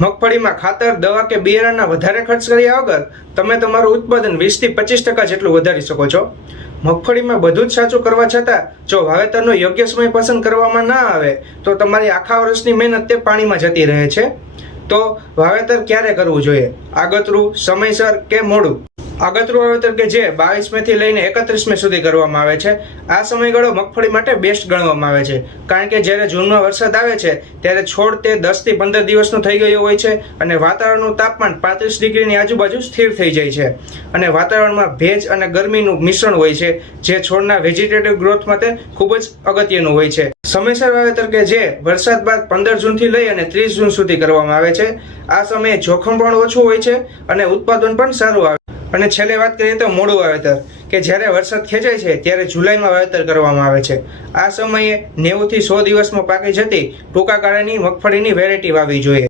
મગફળીમાં ખાતર, દવા કે બિયારણના વધારે ખર્ચ કર્યા વગર તમે તમારું ઉત્પાદન 20 થી 25% જેટલું વધારી શકો છો। મગફળીમાં બધું જ સાચું કરવા છતાં જો વાવેતરનો યોગ્ય સમય પસંદ કરવામાં ના આવે તો તમારી આખા વર્ષની મહેનત તે પાણીમાં જતી રહે છે। તો વાવેતર ક્યારે કરવું જોઈએ? આગતરું, સમયસર કે મોડું? આગતરું વાવેતર કે જે 22 મે થી લઈને 31 મે સુધી કરવામાં આવે છે, આ સમયગાળો મગફળી માટે બેસ્ટ ગણવામાં આવે છે, કારણ કે જ્યારે જૂનમાં વરસાદ આવે છે ત્યારે છોડ તે 10 થી 15 દિવસનો થઈ ગયો હોય છે અને વાતાવરણનું તાપમાન 35 ડિગ્રીની આજુબાજુ સ્થિર થઈ જાય છે અને વાતાવરણમાં ભેજ અને ગરમીનું મિશ્રણ હોય છે, જે છોડના વેજીટેટિવ ગ્રોથ માટે ખૂબ જ અગત્યનું હોય છે। સમયસર વાવેતર કે જે વરસાદ બાદ 15 જૂનથી લઈ અને 30 જૂન સુધી કરવામાં આવે છે। આ સમયે જોખમ પણ ઓછું હોય છે અને ઉત્પાદન પણ સારું આવે છે। અને છેલ્લે વાત કરીએ તો મોડું વાવેતર કે જ્યારે વરસાદ ખેંચાય છે ત્યારે જુલાઈમાં વાવેતર કરવામાં આવે છે। આ સમયે 90 થી 100 દિવસમાં પાકી જતી ટૂંકા ગાળાની મગફળીની વેરાયટી વાવવી જોઈએ।